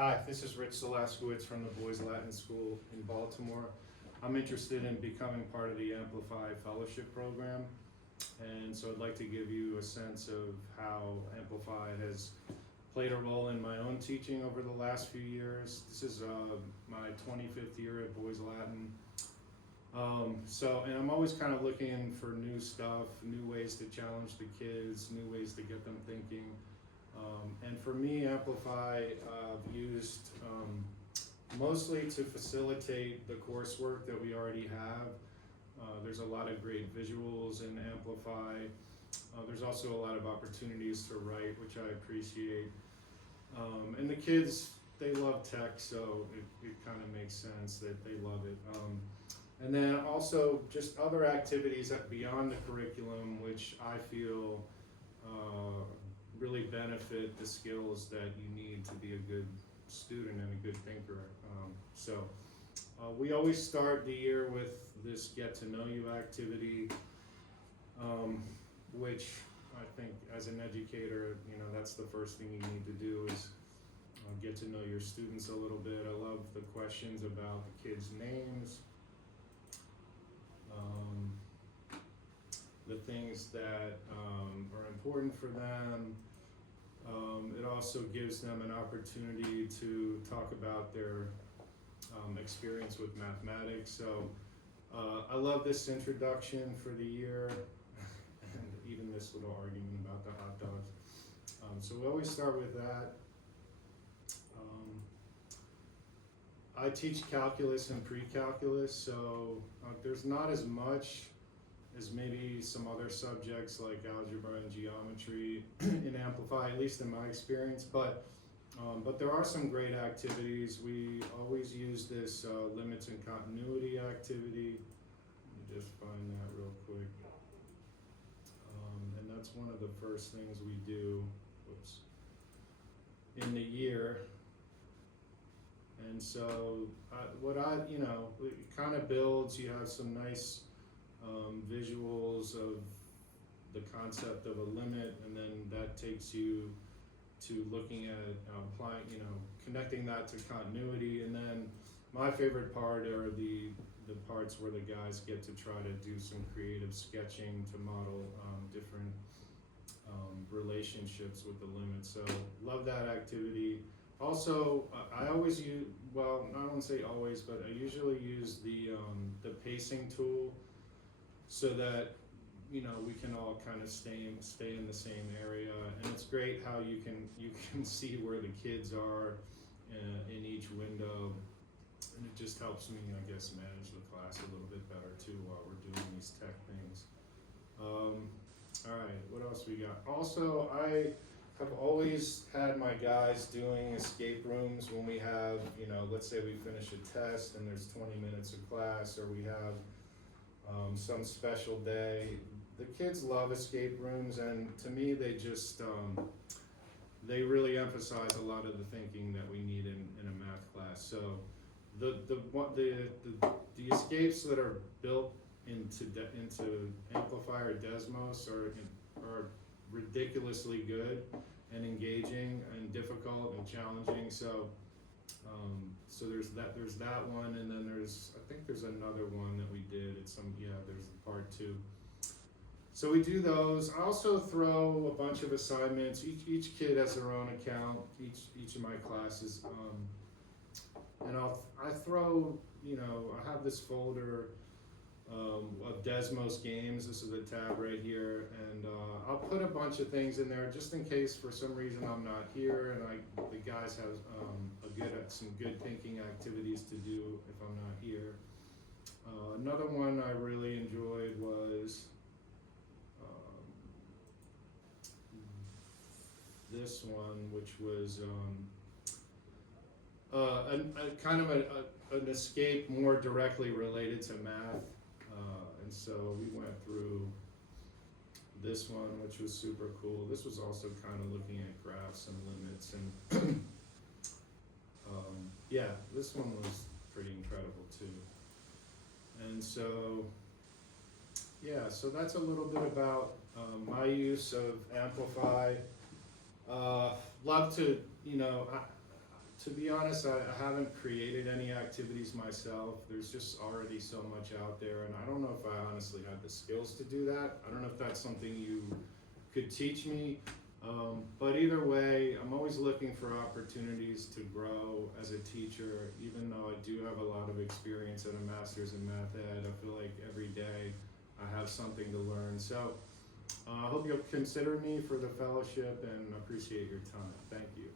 Hi, this is Rich Zalaskowitz from the Boys Latin School in Baltimore. I'm interested in becoming part of the Amplify Fellowship Program, and so I'd like to give you a sense of how Amplify has played a role in my own teaching over the last few years. This is my 25th year at Boys Latin. And I'm always kind of looking for new stuff, new ways to challenge the kids, new ways to get them thinking. And for me, Amplify I've used mostly to facilitate the coursework that we already have. There's a lot of great visuals in Amplify. There's also a lot of opportunities to write, which I appreciate. And the kids, they love tech, so it kind of makes sense that they love it. And then also just other activities beyond the curriculum, which I feel really benefit the skills that you need to be a good student and a good thinker. We always start the year with this get to know you activity, which I think as an educator, that's the first thing you need to do is get to know your students a little bit. I love the questions about the kids' names, the things that are important for them. It also gives them an opportunity to talk about their experience with mathematics. So I love this introduction for the year, and even this little argument about the hot dogs. So we always start with that. I teach calculus and pre-calculus, so there's not as much as maybe some other subjects like algebra and geometry in Amplify, at least in my experience, but there are some great activities. We always use this limits and continuity activity. Let me just find that real quick. And that's one of the first things we do, in the year. And so it kind of builds, you have some nice visuals of the concept of a limit, and then that takes you to looking at applying, connecting that to continuity. And then my favorite part are the parts where the guys get to try to do some creative sketching to model different relationships with the limit. So love that activity. Also, I always use, well, I don't say always, but I usually use the pacing tool so that we can all kind of stay in the same area. And it's great how you can see where the kids are in each window, and it just helps me, I guess, manage the class a little bit better too while we're doing these tech things. All right, what else we got? Also, I have always had my guys doing escape rooms when we have, let's say we finish a test and there's 20 minutes of class, or we have some special day. The kids love escape rooms, and to me they just they really emphasize a lot of the thinking that we need in a math class. So the escapes that are built into Amplify or Desmos are ridiculously good and engaging and difficult and challenging. So there's that one, and then I think there's another one that we did. There's part 2. So we do those. I also throw a bunch of assignments. Each kid has their own account, each of my classes, and I throw, I have this folder of Desmos games. This is the tab right here, and I'll put a bunch of things in there just in case for some reason I'm not here, and the guys have some good thinking activities to do if I'm not here. Another one I really enjoyed was this one, which was an escape more directly related to math. And so we went through this one, which was super cool. This was also kind of looking at graphs and limits, and this one was pretty incredible too. And so that's a little bit about my use of Amplify. Love to, To be honest, I haven't created any activities myself. There's just already so much out there, and I don't know if I honestly have the skills to do that. I don't know if that's something you could teach me. But either way, I'm always looking for opportunities to grow as a teacher. Even though I do have a lot of experience and a master's in math ed, I feel like every day I have something to learn. So I hope you'll consider me for the fellowship and appreciate your time. Thank you.